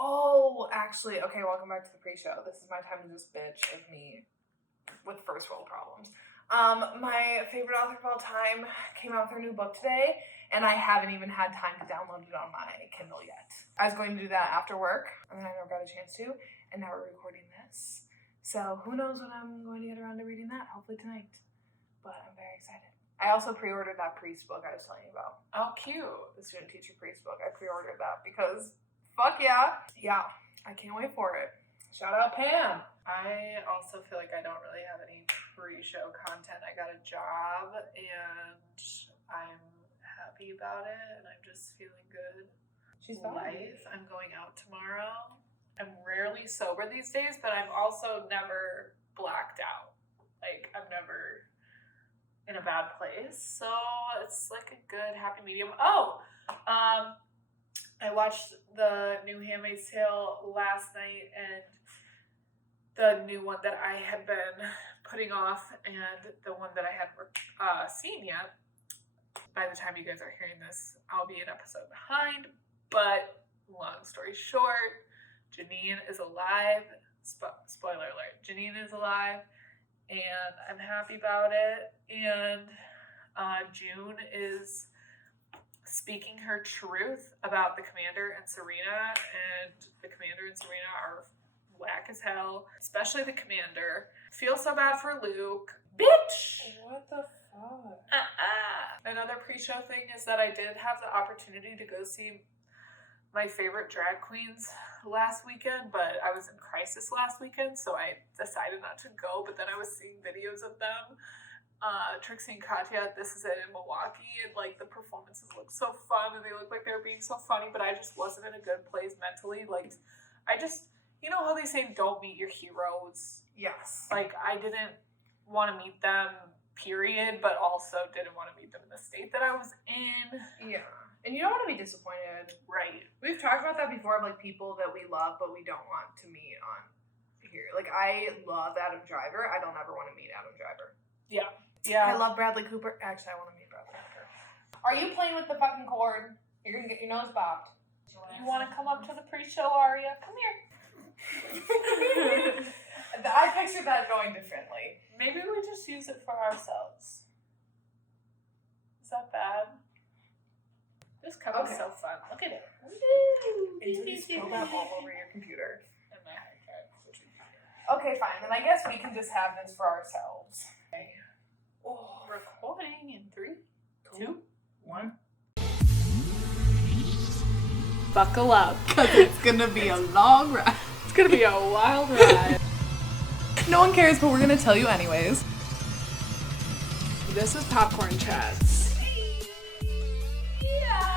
Oh, actually, okay, welcome back to the pre-show. This is my time to just bitch of me with first world problems. My favorite author of all time came out with her new book today, and I haven't even had time to download it on my Kindle yet. I was going to do that after work, and then I never got a chance to, and now we're recording this. So who knows when I'm going to get around to reading that, hopefully tonight. But I'm very excited. I also pre-ordered that priest book I was telling you about. Oh, cute. The student teacher priest book. I pre-ordered that because fuck yeah. Yeah, I can't wait for it. Shout out Pam. I also feel like I don't really have any pre-show content. I got a job and I'm happy about it and I'm just feeling good. She's life. I'm going out tomorrow. I'm rarely sober these days, but I'm also never blacked out. Like, I'm never in a bad place. So it's like a good happy medium. I watched the new Handmaid's Tale last night and the new one that I had been putting off and the one that I hadn't seen yet. By the time you guys are hearing this, I'll be an episode behind. But long story short, Janine is alive. Spoiler alert, Janine is alive. And I'm happy about it. And June is speaking her truth about the commander and Serena. And the commander and Serena are whack as hell. Especially the commander. Feel so bad for Luke. Bitch! What the fuck? Another pre-show thing is that I did have the opportunity to go see my favorite drag queens last weekend, but I was in crisis last weekend, so I decided not to go, but then I was seeing videos of them. Trixie and Katya, This Is It in Milwaukee, and like the performances look so fun, and they look like they were being so funny, but I just wasn't in a good place mentally. Like, you know how they say don't meet your heroes? Yes. Like, I didn't want to meet them, period, but also didn't want to meet them in the state that I was in. Yeah. And you don't want to be disappointed. Right. We've talked about that before of like people that we love but we don't want to meet on here. Like, I love Adam Driver. I don't ever want to meet Adam Driver. Yeah. Yeah. I love Bradley Cooper. Actually, I want to meet Bradley Cooper. Are you playing with the fucking cord? You're going to get your nose bopped. You want to come up to the pre-show, Aria? Come here. I pictured that going differently. Maybe we just use it for ourselves. Is that bad? This cover is so fun. Look at it. Just spill that all over your computer. And my iPad. Okay, fine. Then I guess we can just have this for ourselves. Okay. Oh, recording in 3, 2, 1. Buckle up. Because it's going to be a long ride. It's going to be a wild ride. No one cares, but we're going to tell you anyways. This is Popcorn Chats. Yeah.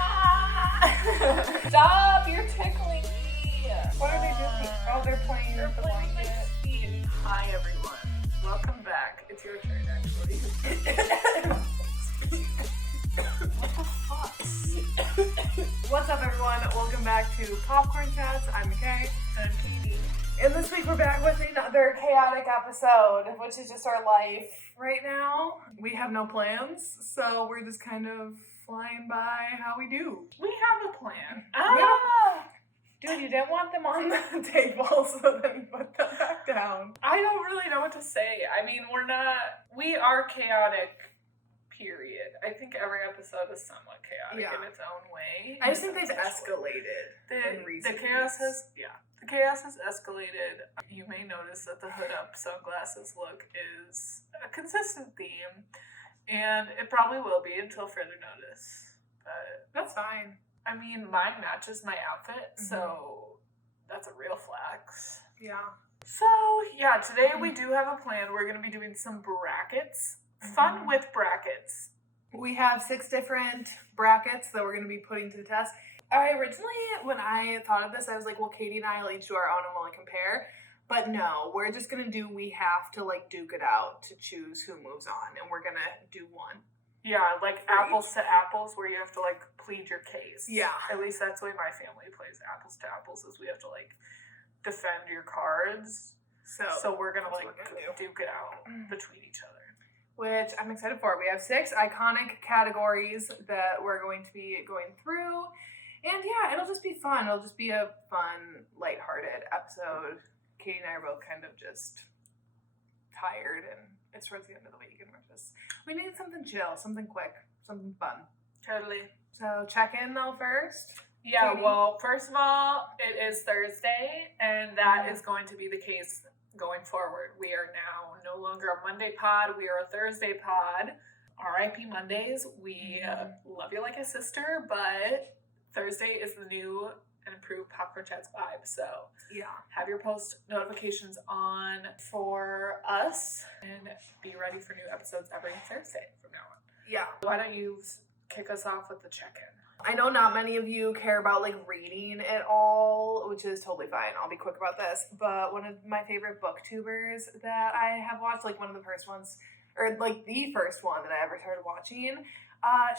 Stop, you're tickling me. What are they doing? Oh, they're playing They're the playing blanket. my feet. Hi, everyone. Welcome back. It's your turn, actually. What the fuck? What's up, everyone? Welcome back to Popcorn Chats. I'm MICHAE. I'm Katie. And this week we're back with another chaotic episode, which is just our life right now. We have no plans, so we're just kind of flying by how we do. We have a plan. Dude, you didn't want them on the table, so then you put them back down. I don't really know what to say. I mean, we are chaotic, period. I think every episode is somewhat chaotic in its own way. I just think they've escalated in recent weeks. The chaos has escalated. You may notice that the hood up sunglasses look is a consistent theme, and it probably will be until further notice. But that's fine. I mean, mine matches my outfit, so that's a real flex. Yeah. So, yeah, today we do have a plan. We're going to be doing some brackets. Fun with brackets. We have 6 different brackets that we're going to be putting to the test. Originally, when I thought of this, I was like, well, Katie and I will each do our own and we'll compare. But no, we're just going to we have to, like, duke it out to choose who moves on. And we're going to do one. Yeah, like apples to apples, where you have to, like, plead your case. Yeah. At least that's the way my family plays apples to apples, is we have to, like, defend your cards. So we're going to, like, duke it out between each other. Which I'm excited for. We have 6 iconic categories that we're going to be going through. And yeah, it'll just be fun. It'll just be a fun, lighthearted episode. Katie and I are both kind of just tired, and it's towards the end of the week, and we need something chill, something quick, something fun. Totally. So check in though first. Yeah, Katie? well, first of all, it is Thursday, and that is going to be the case going forward. We are now no longer a Monday pod, we are a Thursday pod. R.I.P. Mondays. We love you like a sister, but Thursday is the new and improved Popcorn Chats vibe. So Yeah. have your post notifications on for us and be ready for new episodes every Thursday from now on. Yeah. Why don't you kick us off with the check-in? I know not many of you care about like reading at all, which is totally fine. I'll be quick about this. But one of my favorite booktubers that I have watched, like one of the first ones, or like the first one that I ever started watching,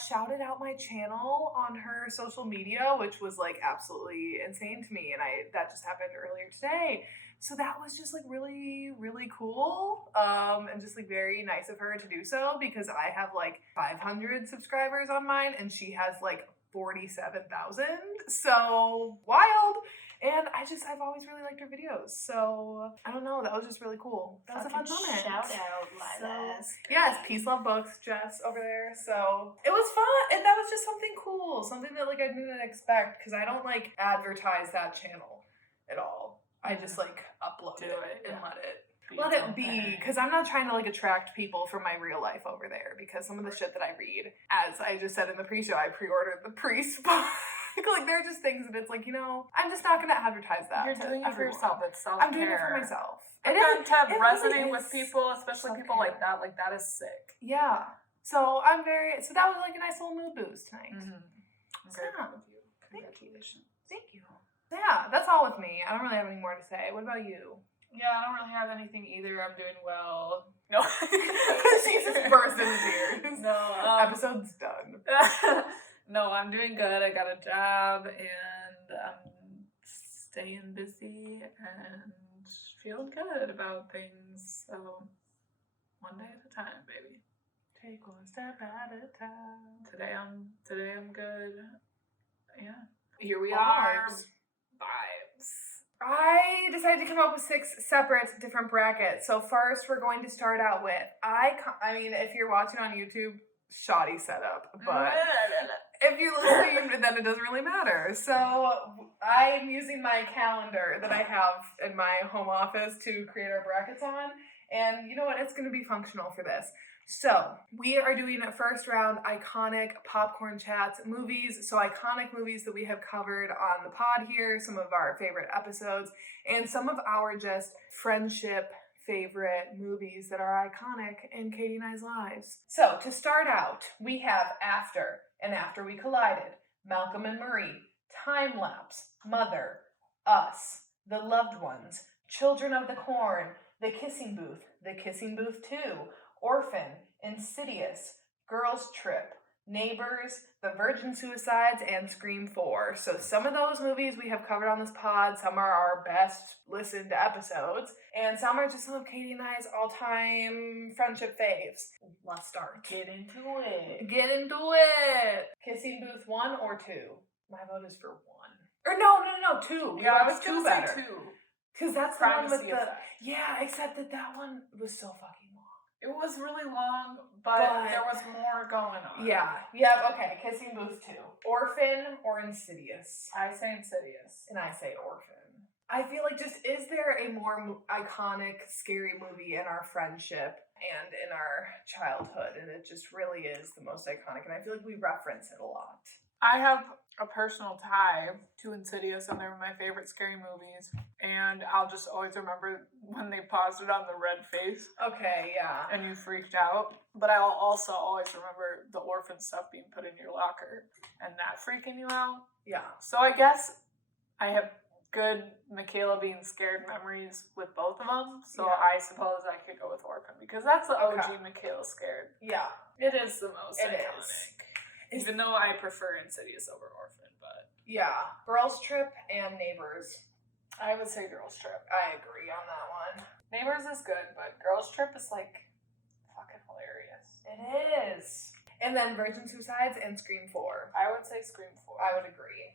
shouted out my channel on her social media, which was like absolutely insane to me. And that just happened earlier today. So that was just like really, really cool. And just like very nice of her to do so, because I have like 500 subscribers on mine and she has like 47,000. So wild. And I've always really liked her videos. So I don't know, that was just really cool. That was a fun moment. Shout out, Lilas. Yes, Peace Love Books, Jess over there. So it was fun, and that was just something cool, something that like I didn't expect, because I don't like advertise that channel at all. I just like upload it and let it be, because I'm not trying to like attract people from my real life over there, because some of the shit that I read, as I just said in the pre-show, I pre-ordered the Priest book. Like there are just things that it's like, I'm just not gonna advertise that. You're doing it for yourself. It's self-care. I'm doing it for myself. And to resonate with people, especially people like that is sick. Yeah. So that was like a nice little mood boost tonight. Mm-hmm. I'm So, very proud of you. Congratulations. Thank you. Yeah, that's all with me. I don't really have any more to say. What about you? Yeah, I don't really have anything either. I'm doing well. No. She just burst into tears. No. Episode's done. No, I'm doing good. I got a job and I'm staying busy and feeling good about things. So one day at a time, baby. Take one step at a time. Today I'm good. Yeah. Here we are. Vibes. I decided to come up with 6 separate different brackets. So first we're going to start out with, I mean, if you're watching on YouTube, shoddy setup, but if you're listening, then it doesn't really matter. So I'm using my calendar that I have in my home office to create our brackets on, and you know what? It's going to be functional for this. So we are doing a first round iconic popcorn chats movies. So iconic movies that we have covered on the pod here, some of our favorite episodes, and some of our just friendship favorite movies that are iconic in Katie and I's lives. So to start out, we have After and After We Collided, Malcolm and Marie, Time Lapse, Mother, Us, The Loved Ones, Children of the Corn, The Kissing Booth 2, Orphan, Insidious, Girls Trip, Neighbors, The Virgin Suicides, and Scream 4. So some of those movies we have covered on this pod. Some are our best listened episodes, and some are just some of Katie and I's all-time friendship faves. Let's start. Get into it. Kissing Booth 1 or 2? My vote is for 1. Or no, 2. Yeah, I was 2 gonna better. say 2. Because that's the one with Privacy the... effect. Yeah, except that one was so fucking long. It was really long, but there was more going on. Yeah, okay. Kissing Booth 2. Orphan or Insidious? I say Insidious. And I say Orphan. I feel like is there a more iconic, scary movie in our friendship and in our childhood? And it just really is the most iconic. And I feel like we reference it a lot. I have a personal tie to Insidious, and they're my favorite scary movies. And I'll just always remember when they paused it on the red face. Okay, yeah. And you freaked out. But I'll also always remember the orphan stuff being put in your locker and that freaking you out. Yeah. So I guess I have good Michaela being scared memories with both of them. So Yeah. I suppose I could go with Orphan because that's the OG Michaela scared. Yeah. It is the most It iconic. is. Even though I prefer Insidious over Orphan, but... Yeah. Girls Trip and Neighbors. I would say Girls Trip. I agree on that one. Neighbors is good, but Girls Trip is like fucking hilarious. It is. And then Virgin Suicides and Scream 4. I would say Scream 4. I would agree.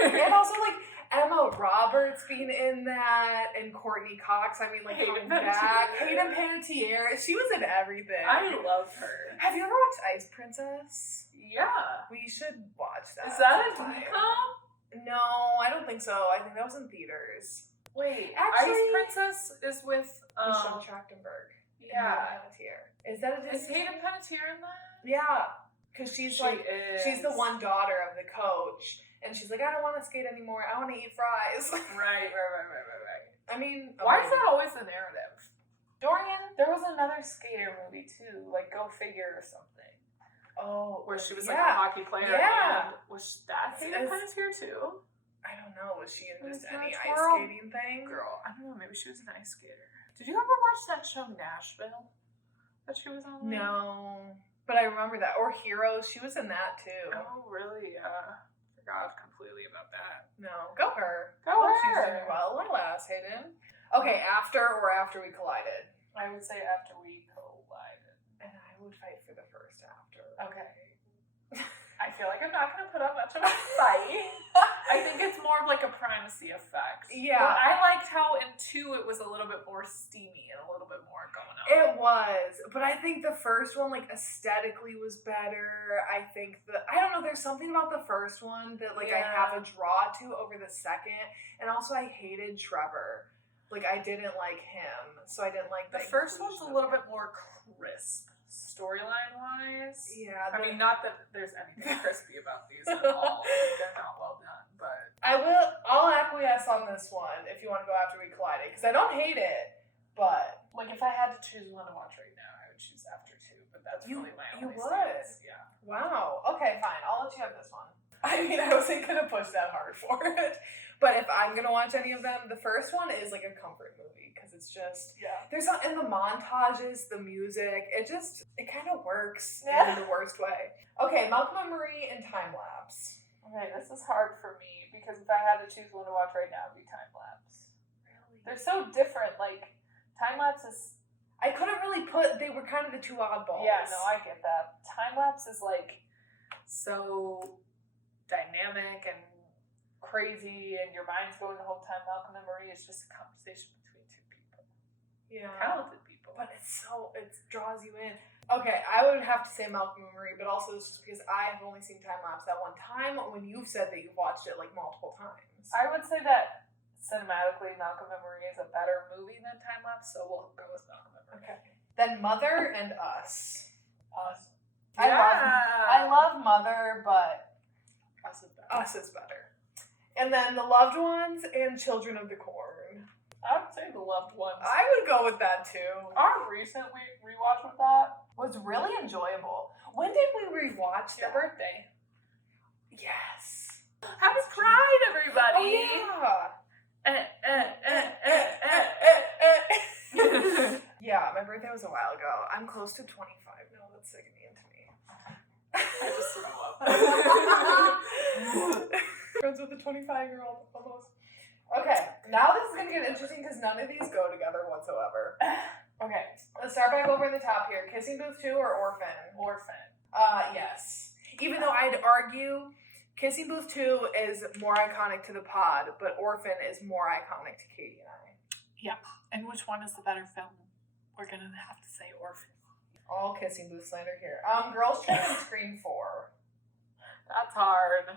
And also, like, Emma Roberts being in that, and Courtney Cox, I mean, like, Hayden coming back. Panettiere. Hayden Panettiere. She was in everything. I love her. Have you ever watched Ice Princess? Yeah. We should watch that. Is that a sometime. DCOM? No, I don't think so. I think that was in theaters. Wait, Actually- Ice Princess is with Michelle Trachtenberg. yeah. Is that a Is Disney? Hayden Panettiere in that? Yeah, because she's she's the is. one daughter of the coach, and she's like, I don't want to skate anymore. I want to eat fries. Right. I mean, Why is that always the narrative? Dorian? There was another skater movie too, like Go Figure or something, Oh, where she was like a hockey player. Yeah. And was that Hayden Is- Panettiere too? I don't know. Was she in Was just any that ice twirl? skating thing? Girl, I don't know. Maybe she was an ice skater. Did you ever watch that show Nashville that she was on? No, but I remember that. Or Heroes. She was in that too. Oh, really? Forgot completely about that. No, go her. Go Hope She's her. doing well. Little ass, Hayden. Okay, after we collided. I would say after we collided. And I would fight for the first after. Okay. I feel like I'm not going to put up much of a fight. I think it's more of like a primacy effect. Yeah. But I liked how in 2 it was a little bit more steamy and a little bit more going on. It was, but I think the first one, like, aesthetically was better. I think I don't know, there's something about the first one that, like, I Yeah. have a draw to over the second. And also, I hated Trevor. Like, I didn't like him, so I didn't like The first one's a little bit more crisp, storyline-wise. Yeah. I mean, not that there's anything crispy about these at all. They're not well done, but... I'll acquiesce on this one if you want to go after we collided, because I don't hate it, but... Like, if I had to choose one to watch right now, I would choose After 2, but that's You- really my you only would. stance. Yeah. Wow. Okay, fine. I'll let you have this one. I mean, I wasn't going to push that hard for it. But if I'm going to watch any of them, the first one is like a comfort movie because it's just, Yeah. there's not, in the montages, the music, it kind of works Yeah. in the worst way. Okay, Malcolm and Marie in time lapse. Okay, this is hard for me because if I had to choose one to watch right now, it'd be time lapse. Really? They're so different. Like, time lapse is. I couldn't really they were kind of the two oddballs. Yeah, no, I get that. Time lapse is like so dynamic and crazy, and your mind's going the whole time. Malcolm and Marie is just a conversation between two people, Yeah. talented people. But it draws you in. Okay, I would have to say Malcolm and Marie, but also it's just because I have only seen time lapse that one time when you've said that you've watched it like multiple times. I would say that cinematically, Malcolm and Marie is a better movie than time lapse, so we'll go with Malcolm and Marie. Okay. Then Mother and Us. Awesome. I love Mother, but Us is better. Us is better. And then The Loved Ones and Children of the Corn. I would say The Loved Ones. I would go with that too. Our recent rewatch with that Was really enjoyable. When did we rewatch your that? birthday. Yes. Happy Pride, everybody! Yeah, my birthday was a while ago. I'm close to 25 now. That's sickening to me. I just threw up. Friends with a 25-year-old almost. Okay, now this is going to get interesting because none of these go together whatsoever. Okay, let's start back over in the top here. Kissing Booth 2 or Orphan? Orphan. Yes. Even though I'd argue Kissing Booth 2 is more iconic to the pod, but Orphan is more iconic to Katie and I. Yeah. And which one is the better film? We're gonna have to say Orphan. All Kissing Booth slander here. Girls Trip and Scream 4. That's hard.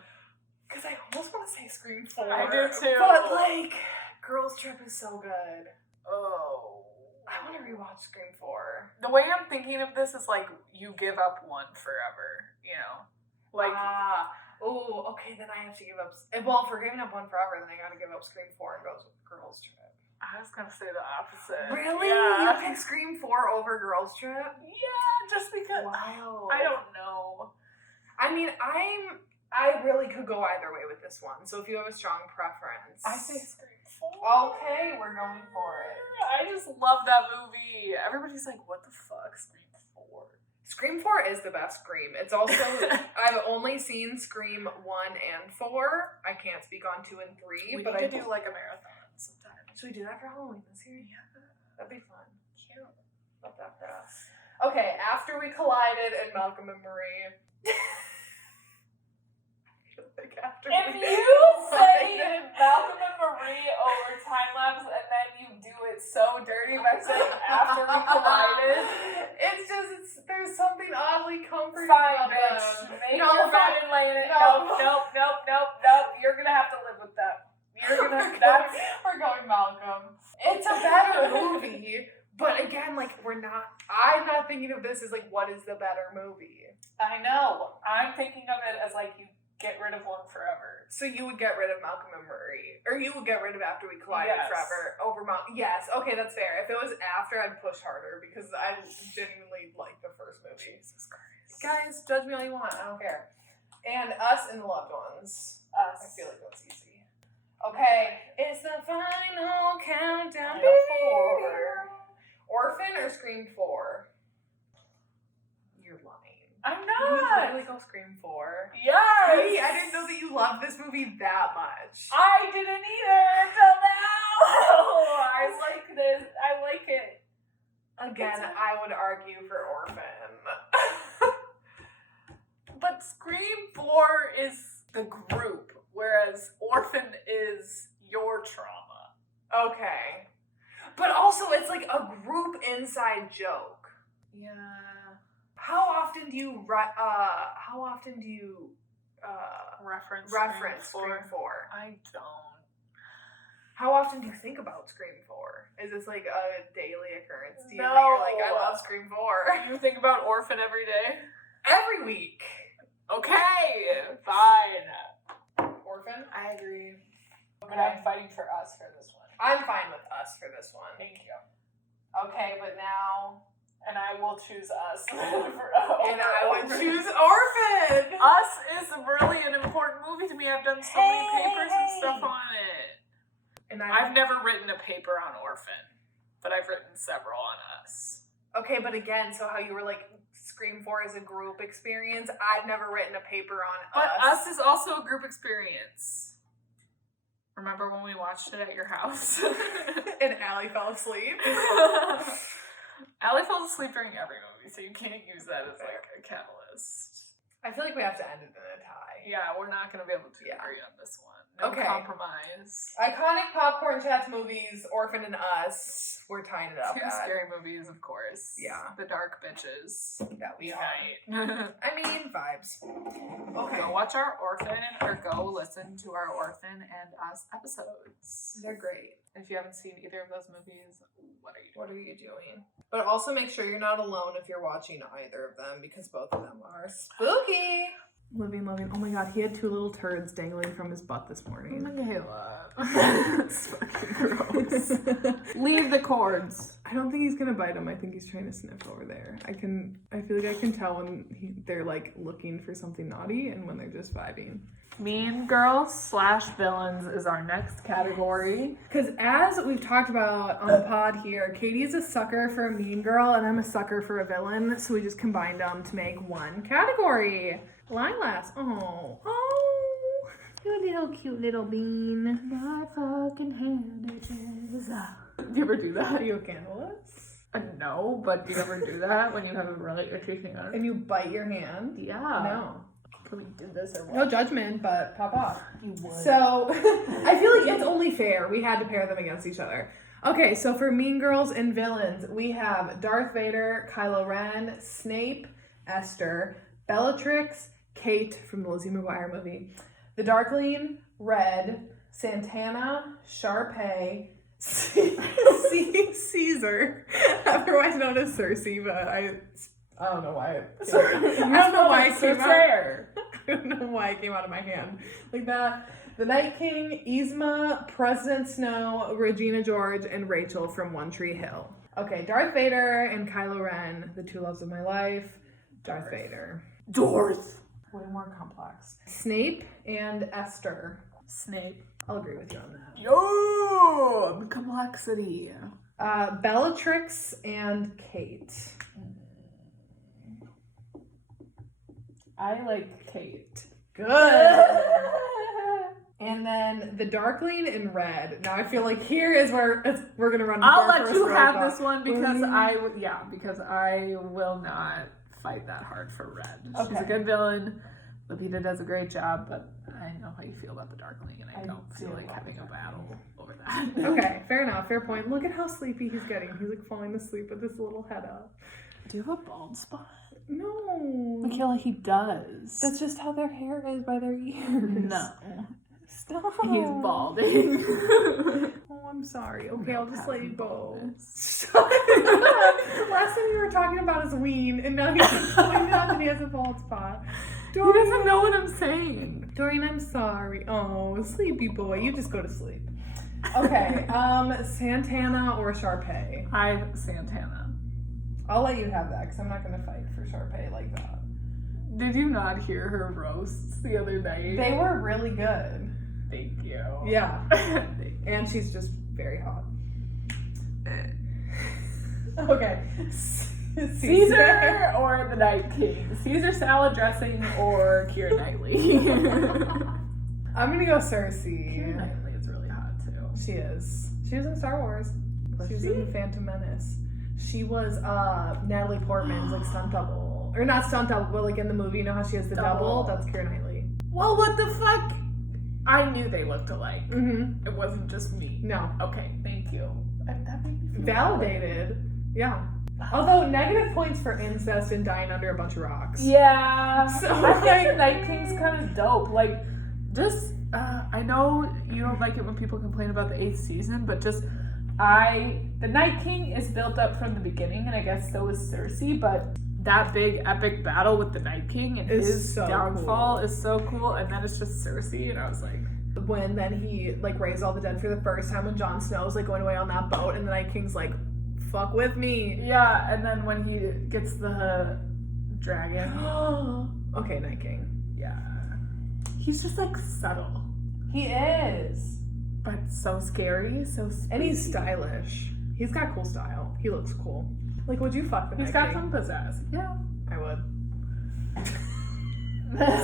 Because I almost want to say Scream 4. I do too. But, like, Girls Trip is so good. Oh. I want to rewatch Scream 4. The way I'm thinking of this is like you give up one forever, you know? Like oh, okay, then I have to give up. Well, if we're giving up one forever, then I gotta give up Scream 4 and go with Girls Trip. I was gonna say the opposite. Really? Yeah. You pick Scream 4 over Girls Trip? Yeah, just because Wow. I don't know. I mean, I really could go either way with this one. So if you have a strong preference, I say Scream 4. Okay, we're going for it. I just love that movie. Everybody's like, what the fuck, Scream 4? Scream 4 is the best Scream. It's also, I've only seen Scream 1 and 4. I can't speak on 2 and 3. We but need to do like a marathon sometime. Should we do that for Halloween this year? Yeah. That'd be fun. Cute. Love that for us. Okay, after we collided in Malcolm and Marie. Like after If we you say Malcolm and Marie over time lapse and then you do it so dirty by saying after we collided. There's something oddly comforting Fine, about bitch. them. Make No, your bed and lay in it. Nope. You're gonna have to live with that. We're going Malcolm. It's a better movie, but again, like I'm not thinking of this as like what is the better movie. I know. I'm thinking of it as like you get rid of one forever. So you would get rid of Malcolm and Marie, or you would get rid of After We Collided forever over Malcolm. Yes, okay, that's fair. If it was after, I'd push harder because I genuinely like the first movie. Jesus Christ, guys, judge me all you want. I don't care. And Us and the Loved Ones. Us. I feel like that's easy. Okay, it's the final countdown. Orphan or Scream 4? You're lying. I'm You not. would literally go Scream 4. Yes. Hey, I didn't know that you loved this movie that much. I didn't either until now. I like this. I like it. Again, I would argue for Orphan. But Scream 4 is the group, whereas Orphan is your trauma. Okay. But also, it's like a group inside joke. Yeah. How often do you reference Scream 4? I don't. How often do you think about Scream 4? Is this like a daily occurrence to you? No. That you're like, I love Scream 4. You think about Orphan every day? Every week. Okay, fine. Orphan? I agree. Okay. But I'm fighting for Us for this one. I'm fine with Us for this one. Thank you. Okay, but now... And I will choose Us. And I would choose Orphan! Us is really an important movie to me. I've done so many papers and stuff on it. And I've never written a paper on Orphan, but I've written several on Us. Okay, but again, so how you were like, Scream 4 is a group experience. I've never written a paper on But Us. Us is also a group experience. Remember when we watched it at your house? And Allie fell asleep. Allie falls asleep during every movie, so you can't use that as like a catalyst. I feel like we have to end it in a tie. Yeah, we're not going to be able to agree on this one. No Okay. compromise. Iconic popcorn chats movies, Orphan and Us. We're tying it up. Two scary movies, of course. Yeah. The dark bitches. That we Unite. I mean, vibes. Okay. Go watch our Orphan or go listen to our Orphan and Us episodes. They're great. If you haven't seen either of those movies, what are you doing? What are you doing? But also make sure you're not alone if you're watching either of them because both of them are spooky. Living. Oh my god, he had 2 little turds dangling from his butt this morning. It's fucking gross. Leave the cords. I don't think he's gonna bite him. I think he's trying to sniff over there. I feel like I can tell when they're like looking for something naughty and when they're just vibing. Mean Girls / Villains is our next category. Because as we've talked about on the pod here, Katie's a sucker for a mean girl and I'm a sucker for a villain. So we just combined them to make one category. Lilas. Oh. You little cute little bean. My fucking hand itches. Do you ever do that? Are you a candleist? No, but do you ever do that when you have a really itchy thing on it? And you bite your hand? Yeah. No. We did this or what? No judgment, but pop off. You would. So, I feel like it's only fair. We had to pair them against each other. Okay, so for Mean Girls and Villains, we have Darth Vader, Kylo Ren, Snape, Esther, Bellatrix, Kate from the Lizzie McGuire movie, the Darkling, Red, Santana, Sharpay, Caesar, otherwise known as Cersei, but I don't know why it came out. I don't know why it came out. I don't know why it came out of my hand like that. The Night King, Yzma, President Snow, Regina George, and Rachel from One Tree Hill. Okay, Darth Vader and Kylo Ren, the 2 loves of my life. Darth Vader. Darth. Way more complex. Snape and Esther. Snape. I'll agree with you on that. Yo, complexity. Bellatrix and Kate. I like Kate. Good. And then the Darkling and Red. Now I feel like here is where we're gonna run. I'll let you have this one because because I will not fight that hard for Red. She's a good villain, Lupita does a great job, but I know how you feel about the Darkling, and I don't feel do like love having the a battle Darkling. over that. Okay, fair enough, fair point. Look at how sleepy he's getting. He's like falling asleep with his little head up. Do you have a bald spot? No. Michaela, he does. That's just how their hair is by their ears. No. Stop. He's balding. Oh, I'm sorry. Okay, I'll just let you go. Baldness. Last time you were talking about his ween, and now he's just pointing out that he has a bald spot. He doesn't know what I'm saying. Dorian, I'm sorry. Oh, sleepy boy. You just go to sleep. Okay, Santana or Sharpay? I'm Santana. I'll let you have that, because I'm not going to fight for Sharpay like that. Did you not hear her roasts the other night? They were really good. Thank you. Yeah. And she's just very hot. Okay. Caesar or the Night King? Caesar salad dressing or Keira Knightley? I'm gonna go Cersei. Keira Knightley is really hot too. She is. She was in Star Wars. Was She was she? in The Phantom Menace. She was Natalie Portman's like stunt double. Or not stunt double, but like in the movie, you know how she has the double? That's Keira Knightley. Well, what the fuck? I knew they looked alike. Mm-hmm. It wasn't just me. No. Okay, thank you. That made me feel Validated. Yeah. Although negative points for incest and dying under a bunch of rocks. Yeah. So, I think like- the Night King's kind of dope. Like, just, I know you don't like it when people complain about the 8th season, but just, the Night King is built up from the beginning, and I guess so is Cersei, but that big epic battle with the Night King and It's his so downfall cool. is so cool, and then it's just Cersei, and I was like, When then he like raised all the dead for the first time when Jon Snow's like going away on that boat and the Night King's like, fuck with me. yeah, and then when he gets the dragon, Okay, Night King. yeah. He's just like subtle, He is. but so scary, so spooky. And he's stylish. He's got cool style. He looks cool. Like, would you fuck the He's Night got King? some pizzazz. Yeah. I would.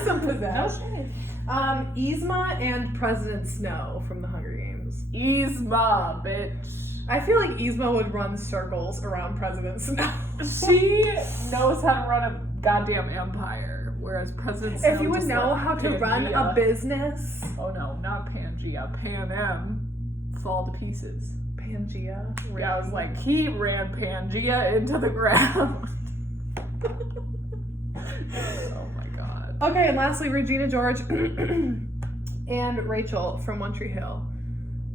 Some pizzazz. Okay. Yzma and President Snow from the Hunger Games. Yzma, bitch. I feel like Yzma would run circles around President Snow. She knows how to run a goddamn empire, whereas President Snow If you would just know let how to run a Pangea- business. Oh no, not Pangea, Panem fall to pieces. Pangea. Yeah, I was like, he ran Pangea into the ground. Oh my god. Okay, and lastly, Regina George and Rachel from One Tree Hill.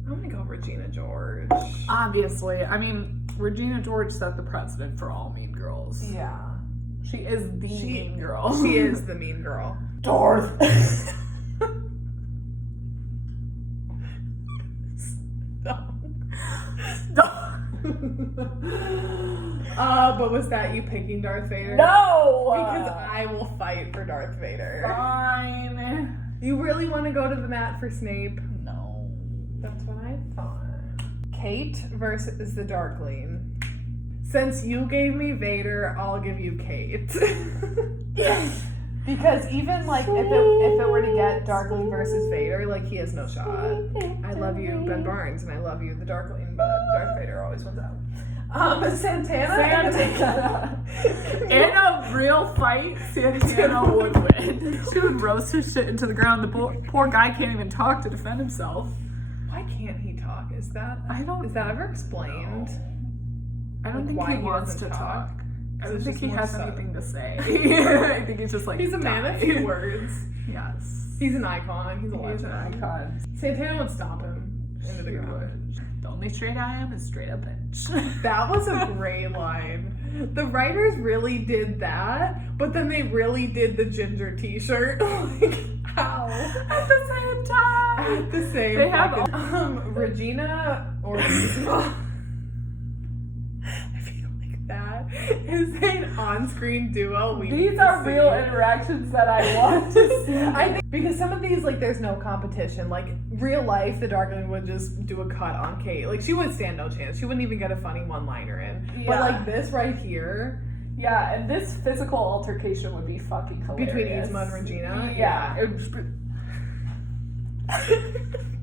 I'm gonna go Regina George. Obviously, I mean, Regina George set the precedent for all mean girls. Yeah. She is the mean girl. She is the mean girl. Darth. But was that you picking Darth Vader? No! Because I will fight for Darth Vader. Fine. You really want to go to the mat for Snape? No. That's what I thought. Kate versus the Darkling. Since you gave me Vader, I'll give you Kate. Because even like if it were to get Darkling versus Vader, like he has no shot. I love you, Ben Barnes, and I love you, the Darkling, but Darth Vader always wins out. Santana. In a real fight, Santana would win. She would roast his shit into the ground. The poor guy can't even talk to defend himself. Why can't he talk? Is that ever explained? I don't Like, think why he he wants doesn't to talk. I don't It's think just he more has subtle. anything to say. I think he's just like, He's a man of die. few words. Yes. He's an icon. He's a He's an legend. icon. Santana would stomp him into the ground. The only straight I am is straight up bitch. That was a great line. The writers really did that, but then they really did the ginger t-shirt. Like, how? At the same time. At the same They have fucking- Regina or Yzma. I feel like that is an on-screen duo. We need These to are see. real interactions that I want to see. I think because some of these, like, there's no competition. Like, real life, the Darkling would just do a cut on Kate. Like, she would stand no chance. She wouldn't even get a funny one-liner in. But, Yeah. like, this right here, Yeah, and this physical altercation would be fucking hilarious. between Yzma and Regina. Yeah. It would just be,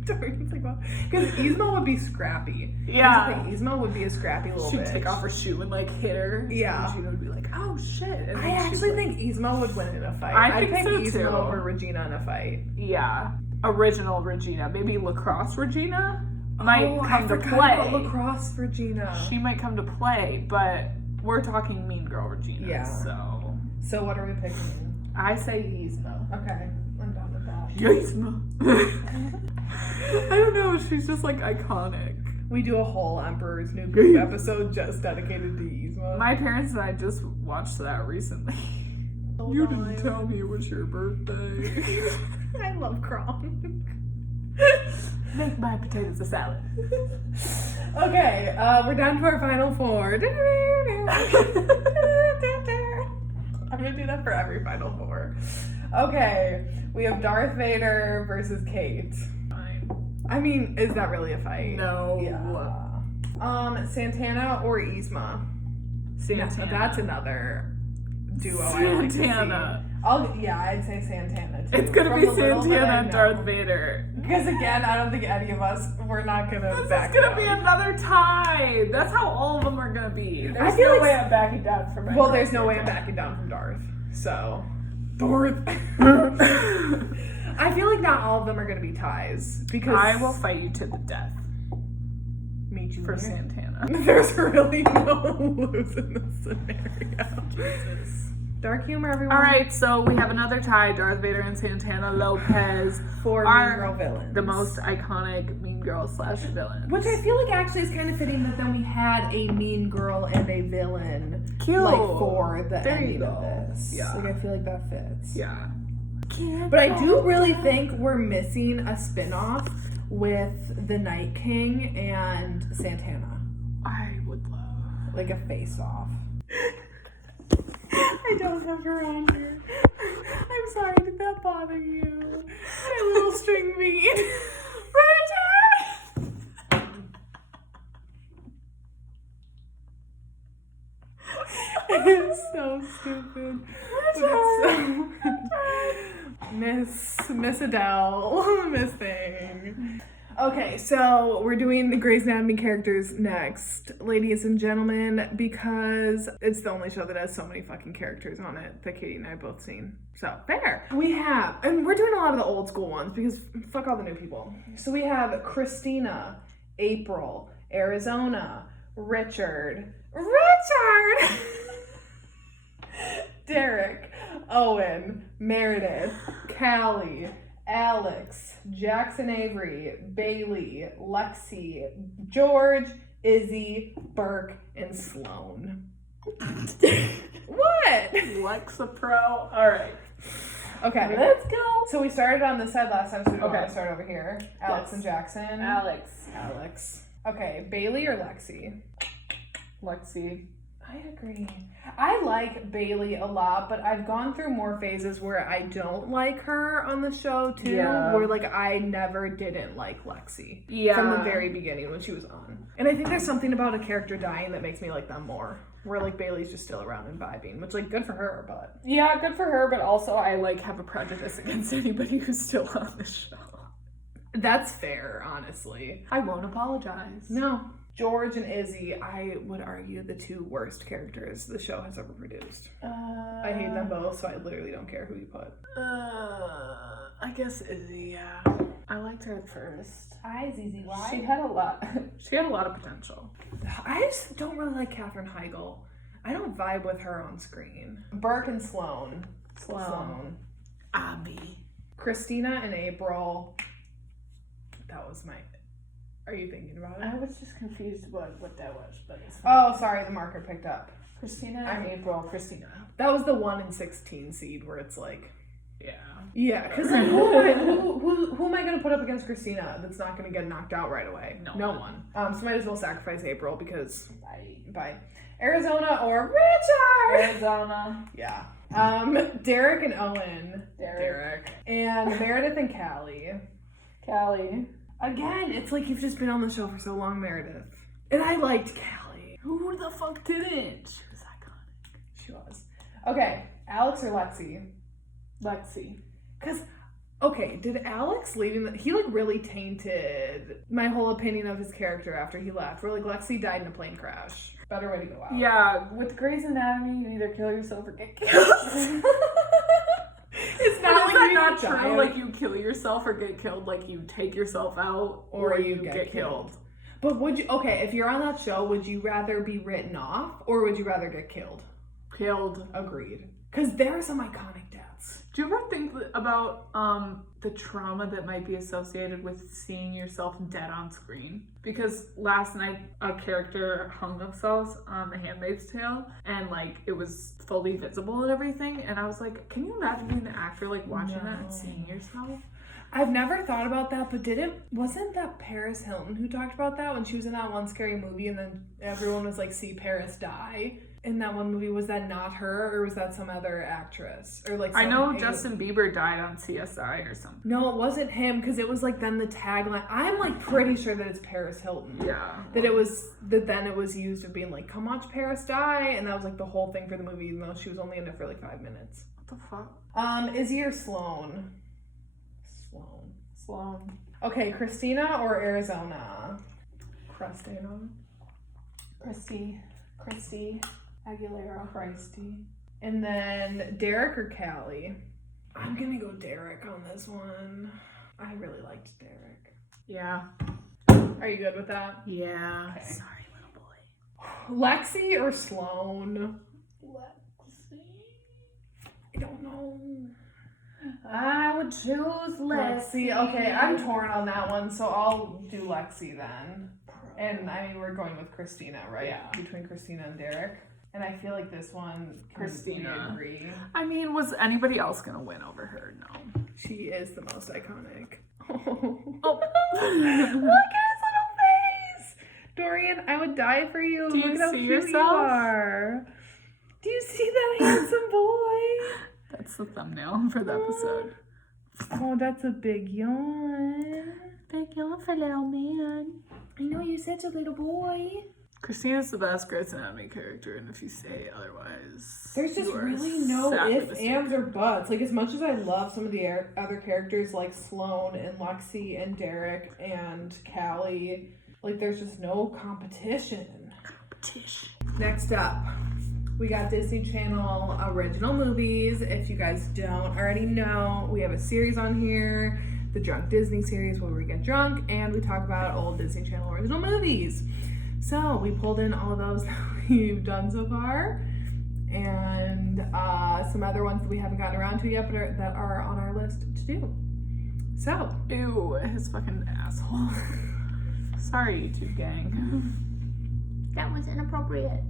Because Yzma would be scrappy. yeah. Here's the thing, Yzma would be a scrappy little She'd bitch. take off her shoe and like hit her. Yeah. And she would be like, oh oh shit. And I then she's actually like- think Yzma would win in a fight. I I'd think pick so, Yzma too. over Regina in a fight. Yeah. Original Regina. Maybe lacrosse Regina might I come to forgot play. about lacrosse Regina. She might come to play, but we're talking Mean Girl Regina. Yeah. So what are we picking? I say Yzma. Okay, I'm done with that. Yzma. I don't know. She's just like iconic. We do a whole Emperor's New Groove episode just dedicated to Yzma. My parents and I just watched that recently. You didn't tell me it was your birthday. I love Kronk. Make my potatoes a salad. Okay, we're down to our final four. I'm gonna do that for every final four. Okay, we have Darth Vader versus Kate. Fine. I mean, is that really a fight? No. Yeah. Santana or Yzma? Santana. That's another duo I like to see. Santana. I'd say Santana too. It's gonna From be the little that I Santana and know. Darth Vader. Because again, I don't think any of us, we're not gonna This back is gonna down. be another tie. That's how all of them are gonna be. There's feel no like- way I'm backing down from it. Well, there's no way I'm backing down from Darth. So, Darth. I feel like not all of them are gonna be ties because I will fight you to the death meet you for there. Santana. There's really no lose in this scenario. Jesus. Dark humor, everyone. All right, so we have another tie: Darth Vader and Santana Lopez, For are Mean Girl villains. the most iconic Mean Girl / villains. Which I feel like actually is kind of fitting that then we had a mean girl and a villain Cute. like for the There you ending of go. this. Yeah. Like I feel like that fits. Yeah. But I do really think we're missing a spin-off with the Night King and Santana. I would love. Like a face-off. I don't have her on here. I'm sorry, did that bother you? My little string bean. It's so stupid. But it's so Miss Adele, Miss Thing. Okay, so we're doing the Grey's Anatomy characters next, ladies and gentlemen, because it's the only show that has so many fucking characters on it that Katie and I have both seen. So, there. We have, and we're doing a lot of the old school ones because fuck all the new people. So we have Christina, April, Arizona, Richard, Derek, Owen, Meredith, Callie, Alex, Jackson Avery, Bailey, Lexi, George, Izzy, Burke, and Sloan. What? Lexapro. All right. Okay. Let's go. So we started on this side last time, so we want Okay. to start over here. Alex Yes. and Jackson. Alex. Okay, Bailey or Lexi? Lexi. I agree. I like Bailey a lot, but I've gone through more phases where I don't like her on the show too. Yeah. Where like I never didn't like Lexi. Yeah. From the very beginning when she was on. And I think there's something about a character dying that makes me like them more. Where like Bailey's just still around and vibing, which like good for her, but Yeah, good for her, but also I like have a prejudice against anybody who's still on the show. that's fair, honestly. I won't apologize. No. George and Izzy, I would argue the two worst characters the show has ever produced. I hate them both, so I literally don't care who you put. I guess Izzy, yeah. I liked her at first. Hi, Izzy. She had a lot. She had a lot of potential. I just don't really like Katherine Heigl. I don't vibe with her on screen. Burke and Sloan. Sloan. Abby. Christina and April. That was my... Are you thinking about it? I was just confused about what that was, but it's Oh, sorry, the marker picked up. Christina and April. Christina. That was the 1 in 16 seed where it's like... Yeah. Yeah, because like, who am I going to put up against Christina that's not going to get knocked out right away? No one. So might as well sacrifice April because... Bye. Bye. Arizona or Richard! Arizona. Yeah. Derek and Owen. Derek. And Meredith and Callie. Callie. Again, it's like you've just been on the show for so long, Meredith. And I liked Callie. Who the fuck didn't? She was iconic. She was. Okay, Alex or Lexi? Lexi. Because, okay, did Alex leaving, he like really tainted my whole opinion of his character after he left. Where like Lexi died in a plane crash. Better way to go out. Yeah, with Grey's Anatomy, you either kill yourself or get killed. It's not like not true. Like you kill yourself or get killed. Like you take yourself out or you get killed. But would you? Okay, if you're on that show, would you rather be written off or would you rather get killed? Killed. Agreed. Because there are some iconic deaths. Do you ever think about the trauma that might be associated with seeing yourself dead on screen? Because last night a character hung themselves on The Handmaid's Tale and like it was fully visible and everything, and I was like, can you imagine being the actor like watching that and seeing yourself? I've never thought about that, but wasn't that Paris Hilton who talked about that when she was in that one scary movie and then everyone was like, see Paris die? In that one movie, was that not her or was that some other actress? Or like I know Justin Bieber died on CSI or something. No, it wasn't him because it was like then the tagline. I'm like pretty sure that it's Paris Hilton. Yeah. That then it was used of being like, come watch Paris die, and that was like the whole thing for the movie, even though she was only in it for like 5 minutes. What the fuck? Izzy or Sloan? Sloan. Okay, Christina or Arizona? Christina. Christy. Aguilera. Christy. And then Derek or Callie? I'm gonna go Derek on this one. I really liked Derek. Yeah. Are you good with that? Yeah. Okay. Sorry, little boy. Lexi or Sloan? Lexi. I don't know. I would choose Lexi. Okay, I'm torn on that one, so I'll do Lexi then. And I mean, we're going with Christina, right? Yeah. Between Christina and Derek. And I feel like this one, Christina. we agree. I mean, was anybody else gonna win over her? No. She is the most iconic. Oh. Look at his little face! Dorian, I would die for you. Do you Look at how see cute yourself? you are. Do you see that handsome boy? That's the thumbnail for the episode. Oh, that's a big yawn. Big yawn for little man. I know you're such a little boy. Christina's the best Grey's Anatomy character, and if you say otherwise, there's just you are really no sadly ifs, mistaken. ands, or buts. Like, as much as I love some of the other characters like Sloan and Lexi and Derek and Callie, like, there's just no competition. Next up, we got Disney Channel original movies. If you guys don't already know, we have a series on here, the Drunk Disney series, where we get drunk and we talk about old Disney Channel original movies. So we pulled in all of those that we've done so far, and some other ones that we haven't gotten around to yet, but that are on our list to do. So, Ew, his fucking asshole. Sorry, YouTube gang. That was inappropriate.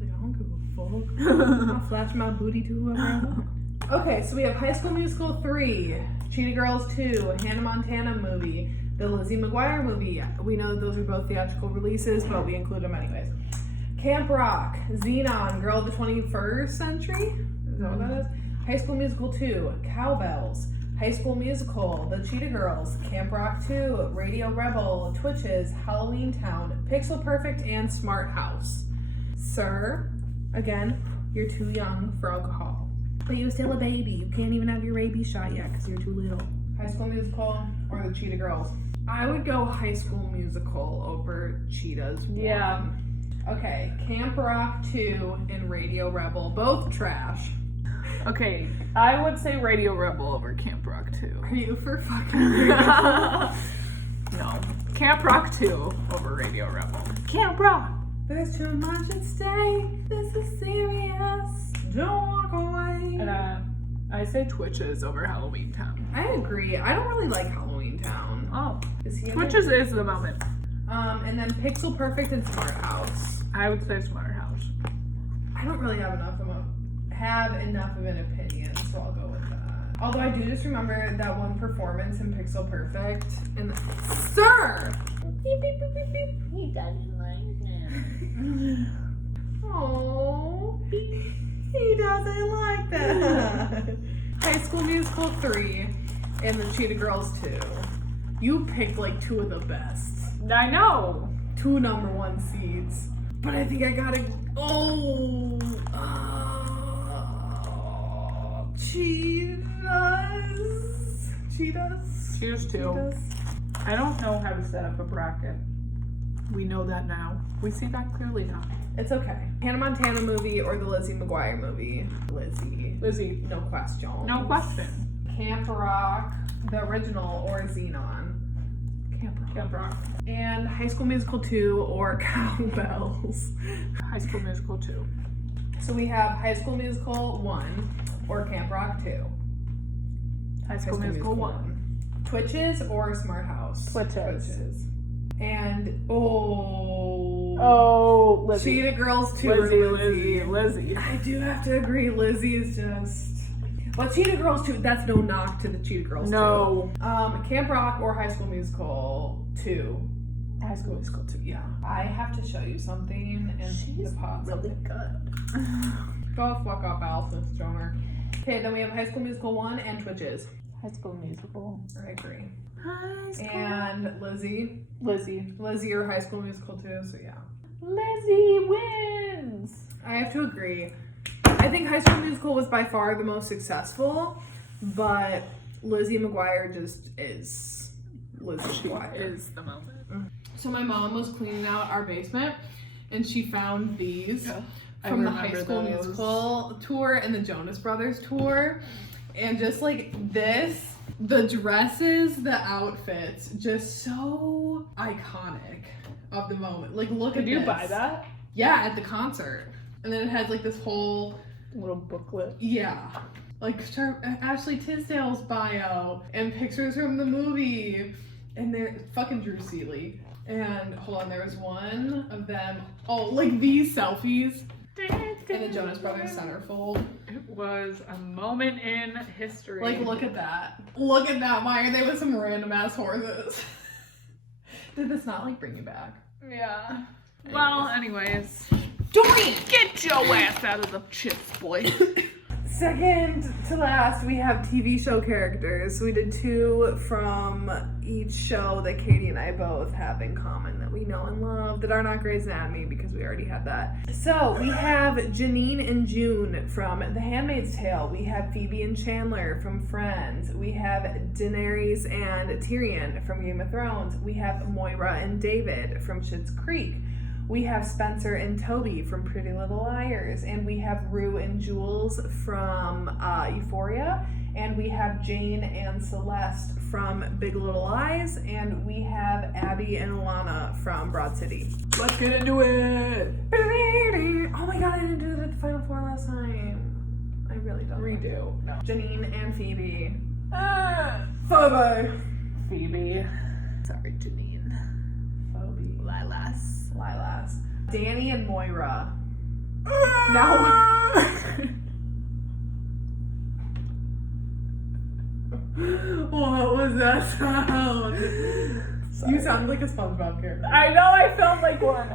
I don't give a fuck. I'll flash my booty to whoever I want. Okay, so we have High School Musical 3, Cheetah Girls 2, Hannah Montana movie, the Lizzie McGuire movie. We know that those are both theatrical releases, but we include them anyways. Camp Rock, Xenon, Girl of the 21st Century. Is that what that is? High School Musical 2, Cowbells, High School Musical, The Cheetah Girls, Camp Rock 2, Radio Rebel, Twitches, Halloween Town, Pixel Perfect, and Smart House. Sir, again, you're too young for alcohol. But you're still a baby. You can't even have your rabies shot yet because you're too little. High School Musical or The Cheetah Girls? I would go High School Musical over Cheetahs 1. Yeah. Okay, Camp Rock 2 and Radio Rebel, both trash. Okay, I would say Radio Rebel over Camp Rock 2. Are you for fucking real? No. Camp Rock 2 over Radio Rebel. Camp Rock! There's too much at stake. This is serious. Don't walk away. And I say Twitches over Halloween Town. I agree. I don't really like Halloween Town. Oh. Is he in Twitches it? is the moment. And then Pixel Perfect and Smart House. I would say Smart House. I don't really have enough of an opinion, so I'll go with that. Although I do just remember that one performance in Pixel Perfect. And Sir! Beep, beep, beep, beep, beep. He doesn't like him. Oh, he doesn't like that. High School Musical 3 and The Cheetah Girls 2. You picked like two of the best. I know. 2 number 1 seeds. But I think I gotta. Cheetahs. Cheers too. I don't know how to set up a bracket. We know that now. We see that clearly now. It's okay. Hannah Montana movie or the Lizzie McGuire movie? Lizzie. No question. No question. Camp Rock, the original, or Xenon? Camp Rock. And High School Musical 2 or Cowbells? High School Musical 2. So we have High School Musical 1 or Camp Rock 2? High School Musical 1. Twitches or Smart House? Twitches. And Lizzie. Cheetah Girls 2 or Lizzie. I do have to agree, Lizzie is just... Well, Cheetah Girls 2, that's no knock to the Cheetah Girls 2. No. Camp Rock or High School Musical 2? High School Musical 2. Yeah. I have to show you something and She's deposit. really good. Go fuck up, Allison Stromer. Okay, then we have High School Musical 1 and Twitches. High School Musical. I agree. High School. And Lizzie. Lizzie or High School Musical 2, so yeah. Lizzie wins. I have to agree. I think High School Musical was by far the most successful, but Lizzie McGuire just is Lizzie McGuire. Is the moment. So my mom was cleaning out our basement, and she found these I from the High remember School those. Musical tour and the Jonas Brothers tour, and just like this, the dresses, the outfits, just so iconic of the moment. Like, look at Did you this. buy that? Yeah, at the concert. And then it has like this whole Little booklet. yeah, like Ashley Tisdale's bio and pictures from the movie, and they're fucking Drew Seeley. And hold on, there was one of them. Oh, like these selfies in the Jonas Brothers centerfold. It was a moment in history. Like, look at that. Look at that. Why are they with some random ass horses? Did this not like bring you back? Yeah. Well, anyways. Doreen! Get your ass out of the chips, boy. Second to last, we have TV show characters. We did 2 from each show that Katie and I both have in common that we know and love that are not Grey's Anatomy because we already had that. So we have Janine and June from The Handmaid's Tale. We have Phoebe and Chandler from Friends. We have Daenerys and Tyrion from Game of Thrones. We have Moira and David from Schitt's Creek. We have Spencer and Toby from Pretty Little Liars, and we have Rue and Jules from Euphoria, and we have Jane and Celeste from Big Little Lies, and we have Abby and Alana from Broad City. Let's get into it. Oh my god, I didn't do it at the Final Four last time. I really don't. Redo. No. Janine and Phoebe. Phoebe. Phoebe. Sorry, Janine. Phoebe. Lilas. Danny and Moira. Now. What was that sound? Sorry. You sound like a SpongeBob character. I know, I felt like one.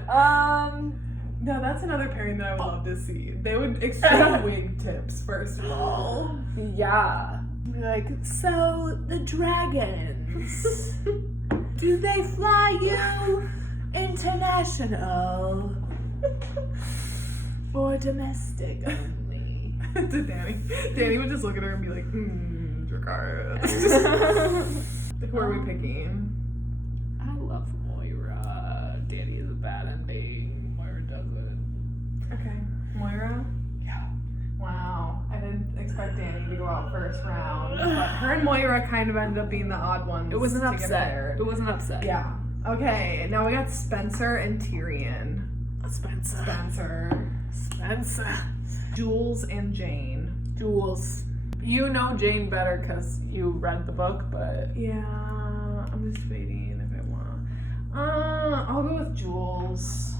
No, that's another pairing that I would love to see. They would exchange wig tips, first of all. Yeah. Like, so the dragons, do they fly you international or domestic only? To Danny. Danny would just look at her and be like, Dracarys. Who are we picking? I love Moira. Danny is a bad ending. Moira doesn't. Okay. Moira? Yeah. Wow. I didn't expect Danny to go out first round. But her and Moira kind of ended up being the odd ones. It was an to get upset. paired. It was an upset. Yeah. Okay, now we got Spencer and Tyrion. Spencer. Jules and Jane. Jules. You know Jane better because you read the book, but Yeah, I'm just waiting if I want. I'll go with Jules.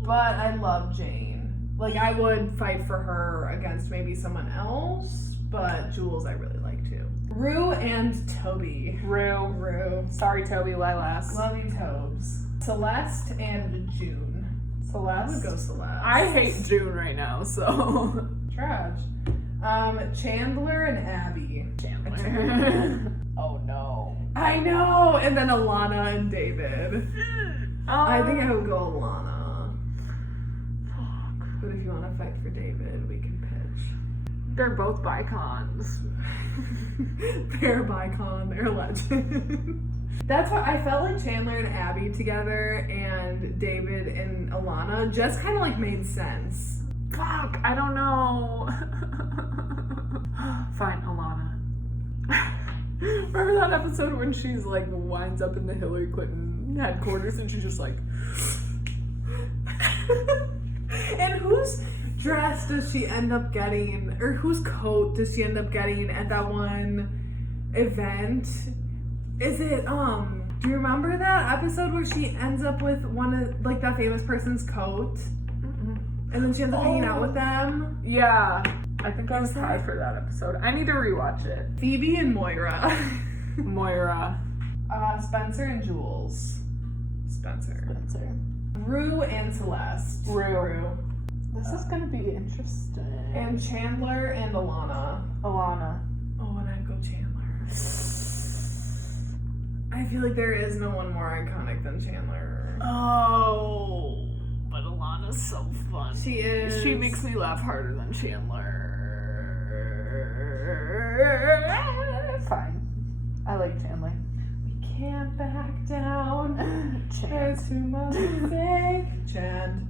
But I love Jane. Like, I would fight for her against maybe someone else, but Jules I really like too. Rue and Toby. Rue. Sorry, Toby, Lilas. Love you, Tobes. Celeste and June. I would Celeste. go Celeste. I hate June right now, so. Trash. Chandler and Abby. Chandler. Oh no. I know! And then Alana and David. I think I would go Alana. Fuck. But if you want to fight for David, we can pitch. They're both bicons. They're a bicon, they're a legend. That's what I felt like Chandler and Abby together and David and Alana just kind of like made sense. Fuck, I don't know. Fine, Alana. Remember that episode when she's like winds up in the Hillary Clinton headquarters and she's just like. And whose dress does she end up getting, or whose coat does she end up getting at that one event? Is it, do you remember that episode where she ends up with one of, like, that famous person's coat? And then she ends up hanging out with them? Yeah. I think I was high for that episode. I need to rewatch it. Phoebe and Moira. Moira. Spencer and Jules. Spencer. Rue and Celeste. Rue. This is gonna be interesting. And Chandler and Alana. Alana. Oh, and I'd go Chandler. I feel like there is no one more iconic than Chandler. Oh, but Alana's so fun. She is. She makes me laugh harder than Chandler. Fine. I like Chandler. We can't back down. Chand. There's too much to say. Chand.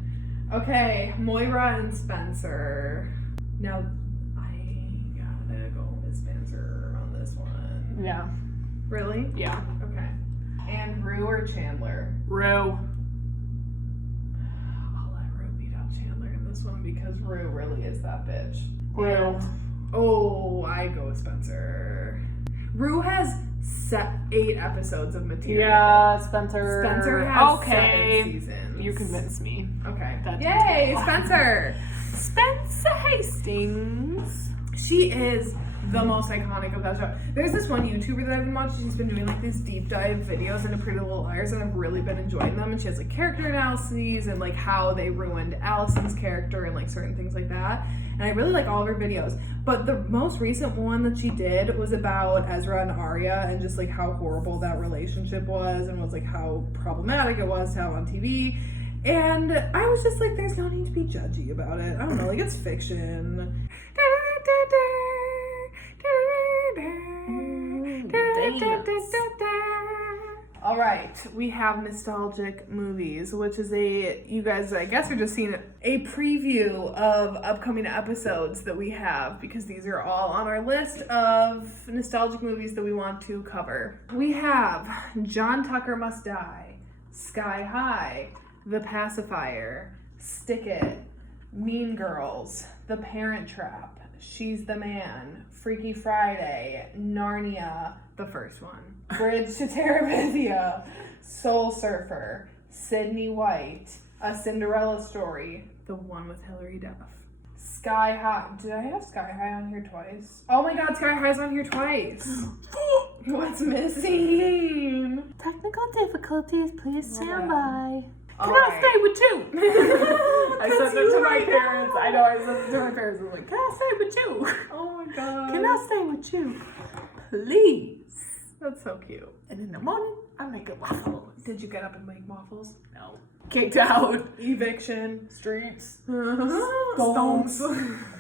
Okay, Moira and Spencer. Now, I gotta go with Spencer on this one. Yeah. Really? Yeah. Okay. And Rue or Chandler? Rue. I'll let Rue beat out Chandler in this one because Rue really is that bitch. Rue. Oh, I go with Spencer. Rue has 8 episodes of material. Yeah, Spencer. Spencer has okay. 7 seasons. You convinced me. Okay. That's Yay, Spencer! Spencer Hastings. She is the most iconic of that show. There's this one YouTuber that I've been watching. She's been doing like these deep dive videos into Pretty Little Liars, and I've really been enjoying them. And she has like character analyses and like how they ruined Allison's character and like certain things like that. And I really like all of her videos. But the most recent one that she did was about Ezra and Arya and just like how horrible that relationship was and was like how problematic it was to have on TV. And I was just like, there's no need to be judgy about it. I don't know, like it's fiction. All right, we have nostalgic movies, which is you guys, I guess, are just seeing a preview of upcoming episodes that we have because these are all on our list of nostalgic movies that we want to cover. We have John Tucker Must Die, Sky High, The Pacifier, Stick It, Mean Girls, The Parent Trap, She's the Man, Freaky Friday, Narnia, the first one, Bridge to Terabithia, Soul Surfer, Sydney White, A Cinderella Story, the one with Hilary Duff, Sky High. Did I have Sky High on here twice? Oh my god, Sky High's on here twice. What's missing? Technical difficulties, please stand by. Can I stay with you? I said that to my parents. I know, I said that to my parents. I was like, can I stay with you? Oh my god. Can I stay with you? Please. That's so cute. And in the morning, I make a waffle. Did you get up and make waffles? No. Kicked out. Eviction. Streets. Stomps.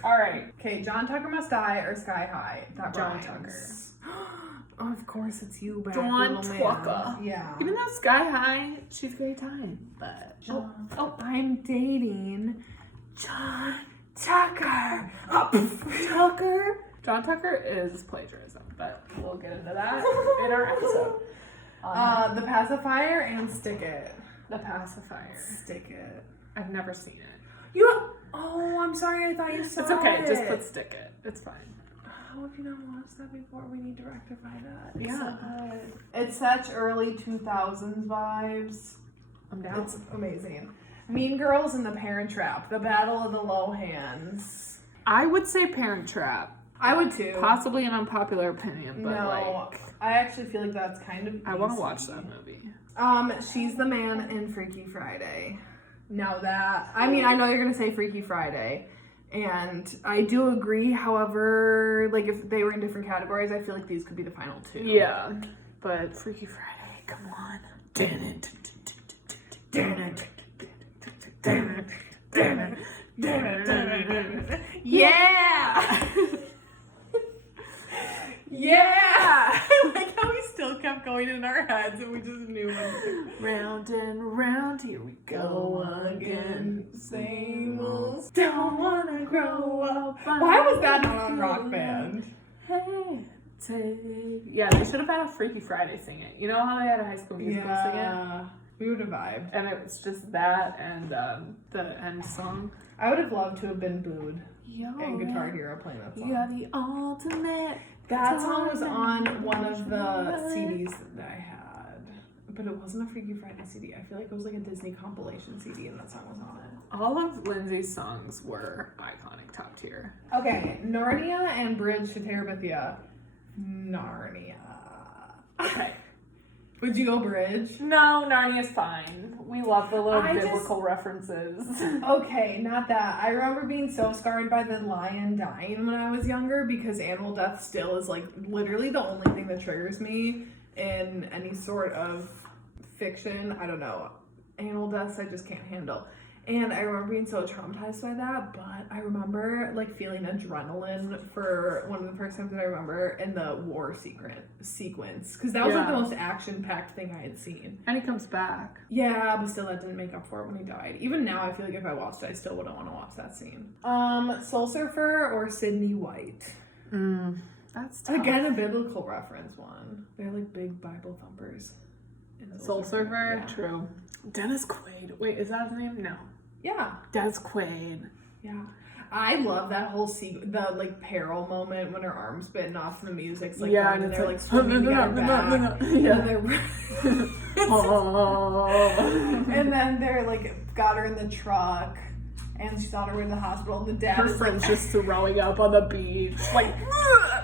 All right. Okay, John Tucker Must Die or Sky High? That John rhymes. Tucker. Oh, of course it's you, back John little man. Tucker. Yeah. Even though Sky High, she's a great time. But I'm dating John Tucker. Tucker. John Tucker is plagiarism, but we'll get into that in our episode. The Pacifier and Stick It. The Pacifier. Stick It. I've never seen it. Oh, I'm sorry. I thought you saw it. It's okay. Just put Stick It. It's fine. How have you not watched that before? We need to rectify that. It's Yeah. so good. It's such early 2000s vibes. I'm down. It's amazing. Mean Girls and The Parent Trap. The Battle of the Low Hands. I would say Parent Trap. I would too. Possibly an unpopular opinion, but no, I actually feel like that's kind of I want to easy. watch that movie. She's the Man in Freaky Friday. Now that, I mean, I know you're going to say Freaky Friday, and I do agree. However, like, if they were in different categories, I feel like these could be the final two. Yeah, but Freaky Friday, come on. Yeah! Yeah! I like how we still kept going in our our heads and we just knew it. Round and round, here we go again. Same old. Don't wanna grow up. Why was that not on Rock Band? Yeah, they should have had a Freaky Friday sing it. You know how they had a High School Musical sing it? Yeah, we would have vibed. And it was just that and the end song. I would have loved to have been booed Yo, and Guitar Hero playing that song. you're the ultimate. That song was on one of the CDs that I had, but it wasn't a Freaky Friday CD. I feel like it was like a Disney compilation CD and that song was on it. All of Lindsay's songs were iconic, top tier. Okay, Narnia and Bridge to Terabithia. Narnia. Okay. Would you go Bridge? No, Narnia's fine. We love the little I biblical references. Okay, not that. I remember being so scarred by the lion dying when I was younger because animal death still is like literally the only thing that triggers me in any sort of fiction. I don't know. Animal deaths I just can't handle. And I remember being so traumatized by that, but I remember like feeling adrenaline for one of the first times that I remember in the war sequence because that was like the most action-packed thing I had seen. And he comes back. Yeah, but still that didn't make up for it when he died. Even now I feel like if I watched it, I still wouldn't want to watch that scene. Soul Surfer or Sydney White? That's tough. Again, a biblical reference one. They're like big Bible thumpers. Soul Surfer? Yeah. True. Dennis Quaid. Wait, is that his name? No. Yeah. Dennis Quaid. Yeah. I love that whole the like peril moment when her arm's bitten off and the music's like Yeah, going, and and they're it's like swimming together back. Yeah. And they're and then they're like got her in the truck and she's on her way to the hospital and the dad Her is friend's like just throwing up on the beach. Like,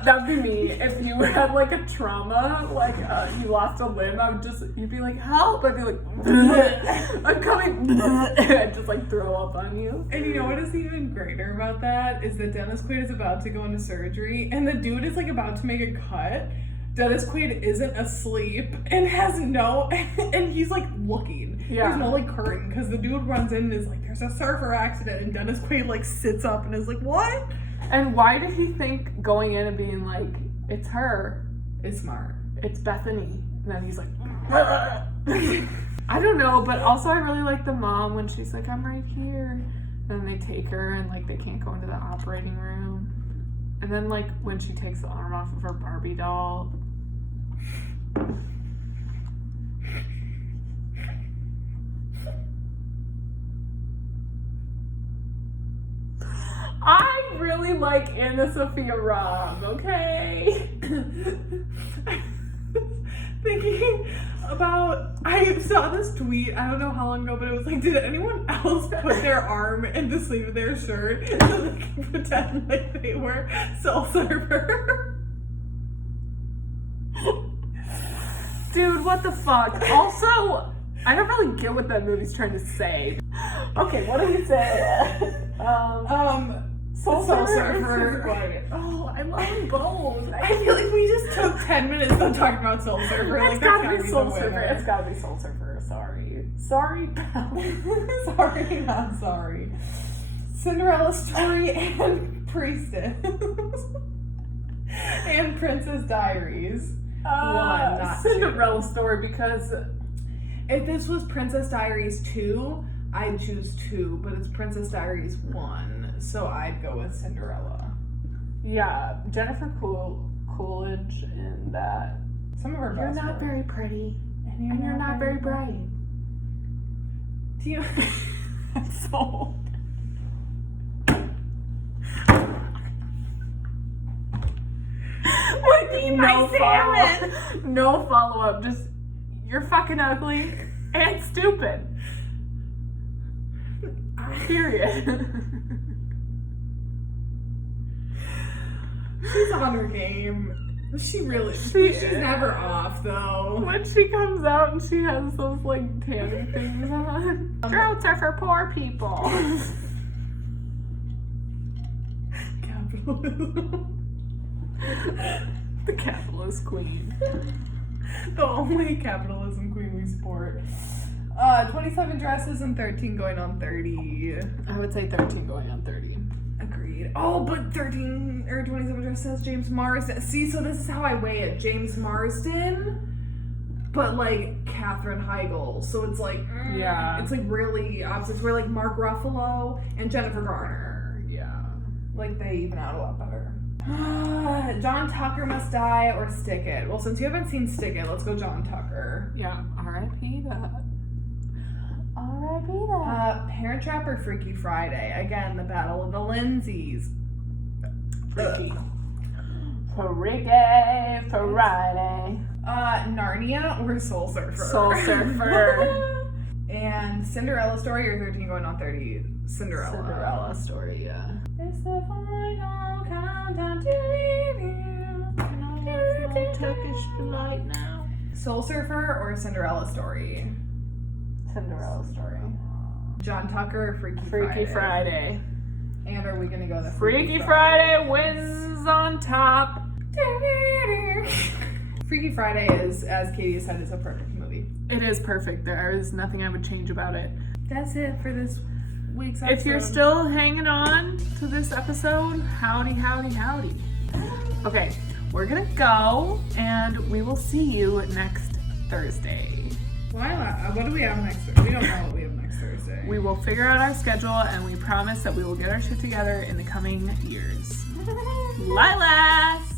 that'd be me. If you had like a trauma, like you lost a limb, you'd be like, help! I'd be like, I'm coming! I'd just like throw up on you. And you know what is even greater about that is that Dennis Quaid is about to go into surgery and the dude is like about to make a cut. Dennis Quaid isn't asleep and has and he's like looking. Yeah. There's no like curtain because the dude runs in and is like, there's a surfer accident, and Dennis Quaid like sits up and is like, what? And why did he think going in and being like, it's her, It's smart. it's Bethany? And then he's like, I don't know, but also I really like the mom when she's like, I'm right here. And they take her and like they can't go into the operating room. And then like when she takes the arm off of her Barbie doll. I really like Anna Sophia Robb, okay? Thinking about, I saw this tweet, I don't know how long ago, but it was like, did anyone else put their arm in the sleeve of their shirt so they can pretend like they were Soul Surfer? Dude, what the fuck? Also, I don't really get what that movie's trying to say. Okay, what did he say? Soul Surfer. Oh, I love them both. I feel like we just took 10 minutes on talking about Soul Surfer. It's Like, gotta that's be Soul the Surfer. winner. It's gotta be Soul Surfer. Sorry. Sorry, pal. Sorry, not sorry. Cinderella Story and Priestess. And Princess Diaries. One, not Cinderella Story, because if this was Princess Diaries 2, I'd choose 2, but it's Princess Diaries 1, so I'd go with Cinderella. yeah, Jennifer Coolidge in that. Some of her You're best not work. very pretty, and you're not very bright. Do you? I'm sold. No follow up. Just you're fucking ugly and stupid. Period. She's on her game. She's never off though. When she comes out and she has those like tanning things on. Throats are for poor people. Capitalism. The capitalist queen. The only capitalism queen we support. 27 dresses and 13 going on 30. I would say 13 going on 30. Agreed. Oh, but 13 or 27 dresses says James Marsden. See, so this is how I weigh it. James Marsden but like Katherine Heigl. So it's like, Yeah. it's like really opposites. Where like Mark Ruffalo and Jennifer Garner, Yeah. like they even out a lot better. John Tucker Must Die or Stick It. Well, since you haven't seen Stick It, let's go John Tucker. Yeah. R.I.P. that. R.I.P. that. Parent Trap or Freaky Friday. Again, the battle of the Lindsays. Freaky. Freaky Friday. Narnia or Soul Surfer. Soul Surfer. And Cinderella Story or 13 Going on 30. Cinderella Story, yeah. It's the final countdown to Turkish delight now. Soul Surfer or Cinderella Story. Cinderella Story. John Tucker or Freaky Friday. And are we gonna go the Freaky Friday wins on top. Freaky Friday is, as Katie said, is a perfect movie. It is perfect. There is nothing I would change about it. That's it for this week's episode. If you're still hanging on to this episode, howdy, howdy, howdy. Okay, we're gonna go and we will see you next Thursday. Why not? What do we have next Thursday? We don't know what we have next Thursday. We will figure out our schedule and we promise that we will get our shit together in the coming years. Lilas!